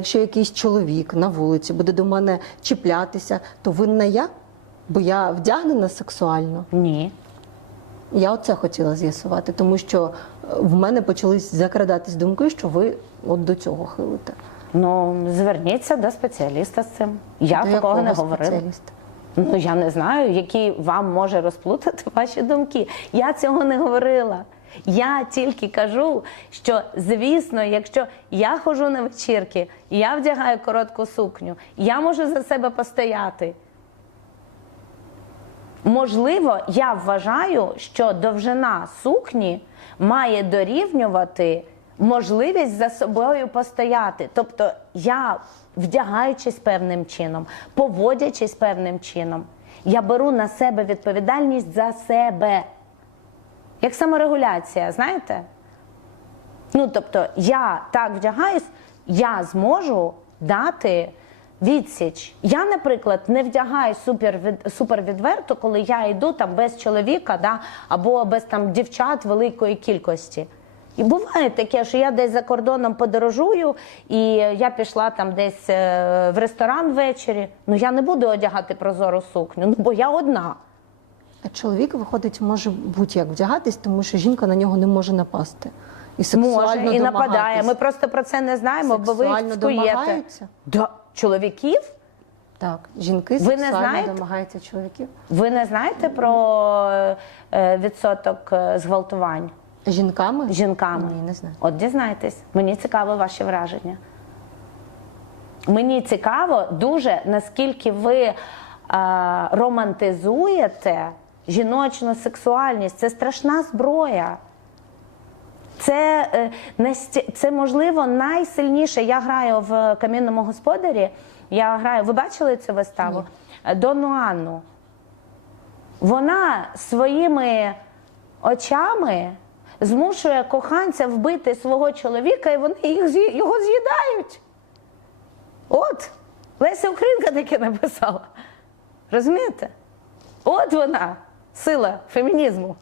Якщо якийсь чоловік на вулиці буде до мене чіплятися, то винна я, бо я вдягнена сексуально. Ні. Я оце хотіла з'ясувати, тому що е, в мене почались закрадатись думки, що ви от до цього хилите. Ну, зверніться до спеціаліста з цим. Я До такого не говорила. спеціаліста? Ну я не знаю, який вам може розплутати ваші думки. Я цього не говорила. Я тільки кажу, що звісно, якщо я ходжу на вечірки, я вдягаю коротку сукню, я можу за себе постояти. Можливо, я вважаю, що довжина сукні має дорівнювати можливість за собою постояти. Тобто я, вдягаючись певним чином, поводячись певним чином, я беру на себе відповідальність за себе. Як саморегуляція, знаєте? Ну, тобто, я так вдягаюсь, я зможу дати відсіч. Я, наприклад, не вдягаю супер, від, супер відверто, коли я йду там без чоловіка, да, або без там дівчат великої кількості. І буває таке, що я десь за кордоном подорожую, і я пішла там десь е, в ресторан ввечері. Ну я не буду одягати прозору сукню, ну бо я одна. А чоловік виходить, може будь-як вдягатись, тому що жінка на нього не може напасти. І сексуально Може і нападає. Ми просто про це не знаємо, бо ви Сексуально домагаються? Да. Чоловіків? Так, жінки Ви не сексуально знаєте? домагаються чоловіків. Ви не знаєте про е, відсоток е, зґвалтувань Жінками? жінками? Ні, не знаю. От дізнайтесь. Мені цікаво ваші враження. Мені цікаво дуже, наскільки ви е, романтизуєте жіночну сексуальність. Це страшна зброя. Це, е, це можливо найсильніше. Я граю в камінному господарі. Я граю. Ви бачили цю виставу? Е, Донну Анну. Вона своїми очами змушує коханця вбити свого чоловіка, і вони їх, його з'їдають. От, Леся Українка таке написала. Розумієте? От вона, сила фемінізму.